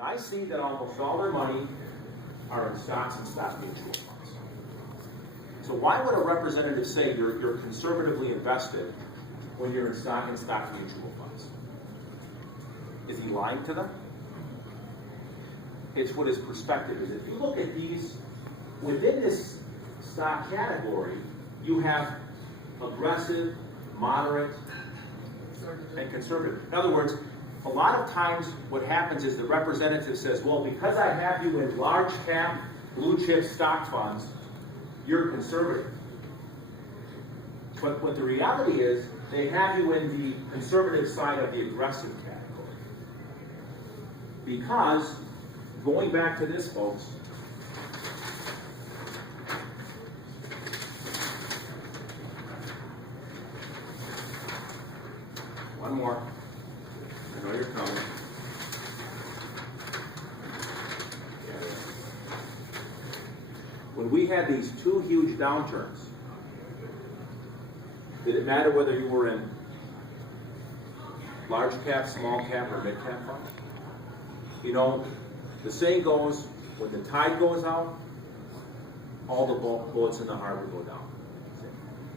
And I see that almost all their money are in stocks and stock mutual funds. So why would a representative say you're conservatively invested when you're in stock and stock mutual funds? Is he lying to them? It's what his perspective is. If you look at these, within this stock category, you have aggressive, moderate, and conservative. In other words, a lot of times what happens is the representative says, well, because I have you in large cap, blue chip stock funds, you're conservative. But what the reality is, they have you in the conservative side of the aggressive category. Because, going back to this, folks, one more. I know you're coming. When we had these two huge downturns, did it matter whether you were in large cap, small cap, or mid cap funds? You know, the saying goes, when the tide goes out, all the boats in the harbor go down.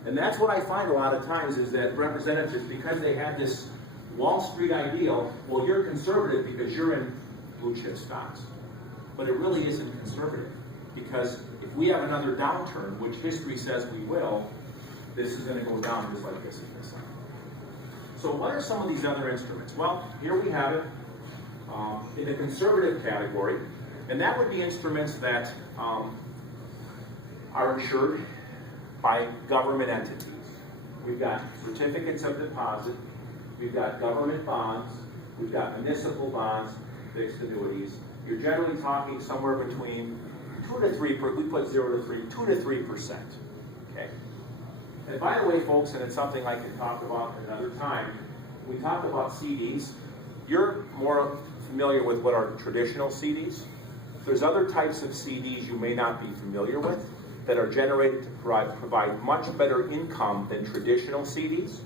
And that's what I find a lot of times is that representatives, because they have this Wall Street ideal, well, you're conservative because you're in blue chip stocks. But it really isn't conservative. Because if we have another downturn, which history says we will, this is going to go down just like this in this side. So what are some of these other instruments? Well, here we have it in the conservative category. And that would be instruments that are insured by government entities. We've got certificates of deposit, we've got government bonds, we've got municipal bonds, fixed annuities. You're generally talking somewhere between 2 to 3, we put 0 to 3, 2 to 3%. Okay. And by the way, folks, and it's something I can talk about another time, we talk about CDs. You're more familiar with what are traditional CDs. There's other types of CDs you may not be familiar with that are generated to provide much better income than traditional CDs,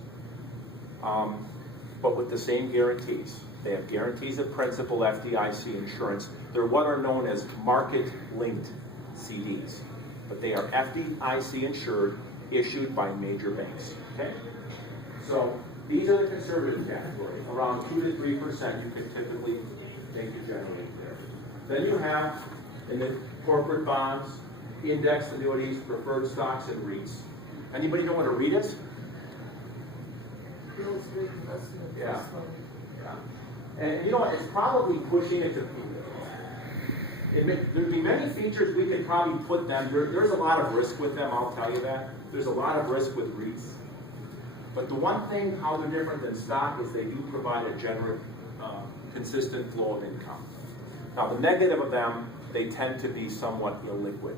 but with the same guarantees. They have guarantees of principal, FDIC insurance. They're what are known as market-linked CDs, but they are FDIC insured, issued by major banks. Okay? So these are the conservative category. Around 2 to 3% you can typically make you generate there. Then you have in the corporate bonds, indexed annuities, preferred stocks, and REITs. Anybody know what a REIT is? Yeah. And you know what? It's probably pushing it to. There'd be many features we could probably put them. There's a lot of risk with them. I'll tell you that. There's a lot of risk with REITs. But the one thing, how they're different than stock, is they do provide a general, consistent flow of income. Now, the negative of them, they tend to be somewhat illiquid.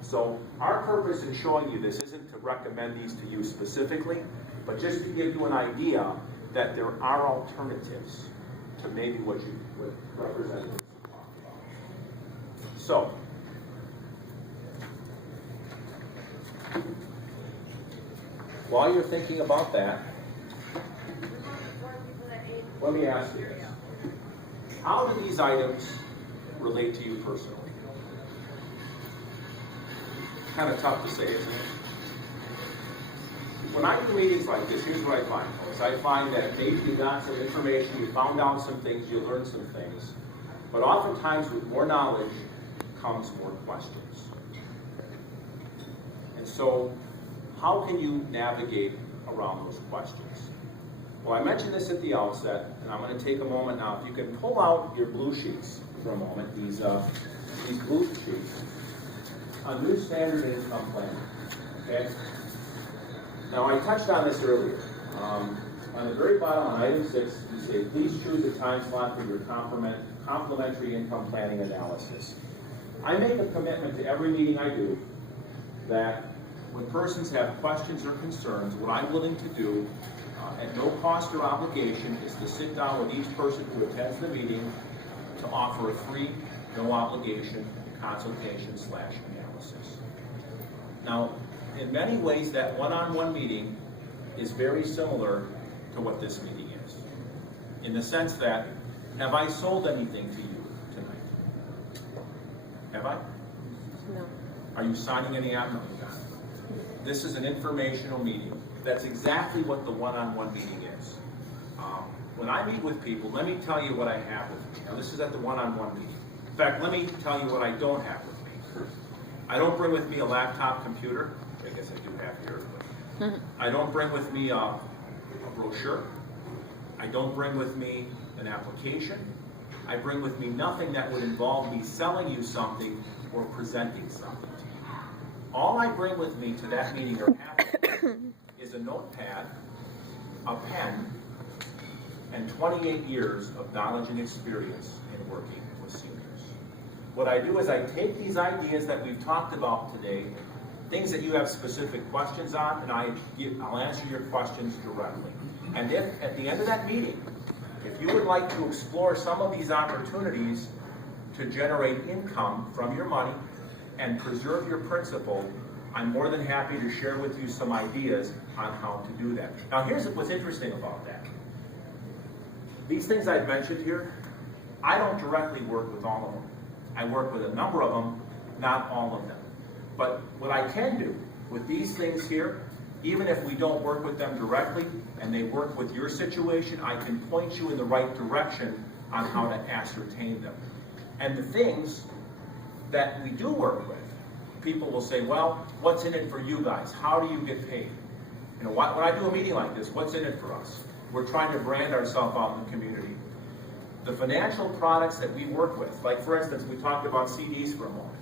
So our purpose in showing you this isn't to recommend these to you specifically, but just to give you an idea that there are alternatives to maybe what you would represent. So, while you're thinking about that, let me ask you this. How do these items relate to you personally? Kind of tough to say, isn't it? When I do meetings like this, here's what I find, folks. I find that maybe you got some information, you found out some things, you learned some things, but oftentimes with more knowledge comes more questions. And so, how can you navigate around those questions? Well, I mentioned this at the outset, and I'm going to take a moment now. If you can pull out your blue sheets for a moment, these blue sheets, a new standard income plan. Okay? Now, I touched on this earlier. On the very bottom, on item 6, you say, please choose a time slot for your complementary income planning analysis. I make a commitment to every meeting I do that when persons have questions or concerns, what I'm willing to do at no cost or obligation is to sit down with each person who attends the meeting to offer a free, no obligation consultation/analysis. Now, in many ways, that one-on-one meeting is very similar to what this meeting is. In the sense that, have I sold anything to you tonight? Have I? No. Are you signing any out? No, you got it. This is an informational meeting. That's exactly what the one-on-one meeting is. When I meet with people, let me tell you what I have with me. Now, this is at the one-on-one meeting. In fact, let me tell you what I don't have with me. I don't bring with me a laptop computer. I guess I do have here. But I don't bring with me a brochure. I don't bring with me an application. I bring with me nothing that would involve me selling you something or presenting something to you. All I bring with me to that meeting or have is a notepad, a pen, and 28 years of knowledge and experience in working with seniors. What I do is I take these ideas that we've talked about today, things that you have specific questions on, and I'll answer your questions directly. And if at the end of that meeting, if you would like to explore some of these opportunities to generate income from your money and preserve your principal, I'm more than happy to share with you some ideas on how to do that. Now here's what's interesting about that. These things I've mentioned here, I don't directly work with all of them. I work with a number of them, not all of them. But what I can do with these things here, even if we don't work with them directly and they work with your situation, I can point you in the right direction on how to ascertain them. And the things that we do work with, people will say, well, what's in it for you guys? How do you get paid? You know, when I do a meeting like this, what's in it for us? We're trying to brand ourselves out in the community. The financial products that we work with, like for instance, we talked about CDs for a moment.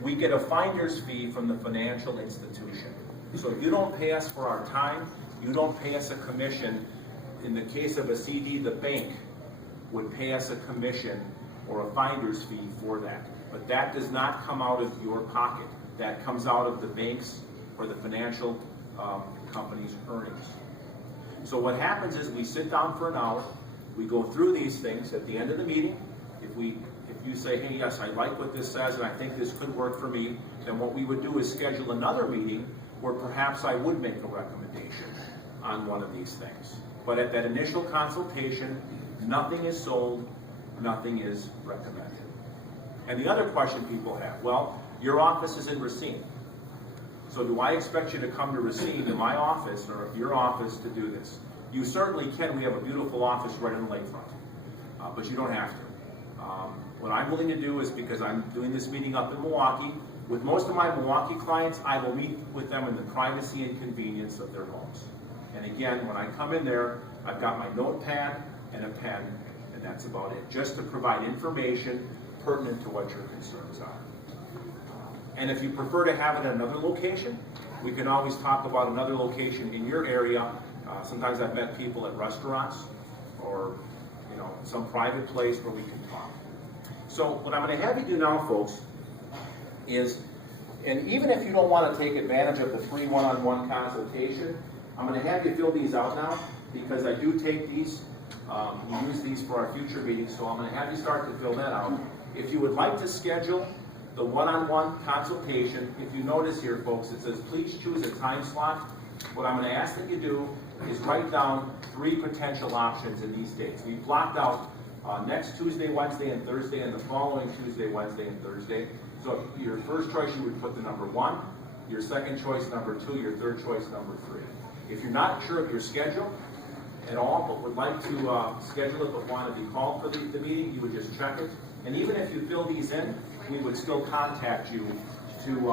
We get a finder's fee from the financial institution. So you don't pay us for our time, you don't pay us a commission. In the case of a CD, the bank would pay us a commission or a finder's fee for that. But that does not come out of your pocket. That comes out of the bank's or the financial company's earnings. So what happens is we sit down for an hour, we go through these things. At the end of the meeting, if you say, hey, yes, I like what this says and I think this could work for me, then what we would do is schedule another meeting where perhaps I would make a recommendation on one of these things. But at that initial consultation, nothing is sold, nothing is recommended. And the other question people have, well, your office is in Racine. So do I expect you to come to Racine, to my office, or your office to do this? You certainly can. We have a beautiful office right in the lakefront. But you don't have to. What I'm willing to do is, because I'm doing this meeting up in Milwaukee, with most of my Milwaukee clients, I will meet with them in the privacy and convenience of their homes. And again, when I come in there, I've got my notepad and a pen, and that's about it, just to provide information pertinent to what your concerns are. And if you prefer to have it at another location, we can always talk about another location in your area. Sometimes I've met people at restaurants or some private place where we can talk. So what I'm going to have you do now, folks, is, and even if you don't want to take advantage of the free one-on-one consultation, I'm going to have you fill these out now, because I do take these, we use these for our future meetings, so I'm going to have you start to fill that out. If you would like to schedule the one-on-one consultation, if you notice here, folks, it says please choose a time slot. What I'm going to ask that you do is write down 3 potential options in these dates. We've blocked out next Tuesday, Wednesday, and Thursday, and the following Tuesday, Wednesday, and Thursday. So your first choice, you would put the number 1, your second choice, number 2, your third choice, number 3. If you're not sure of your schedule at all, but would like to schedule it but want to be called for the meeting, you would just check it. And even if you fill these in, we would still contact you to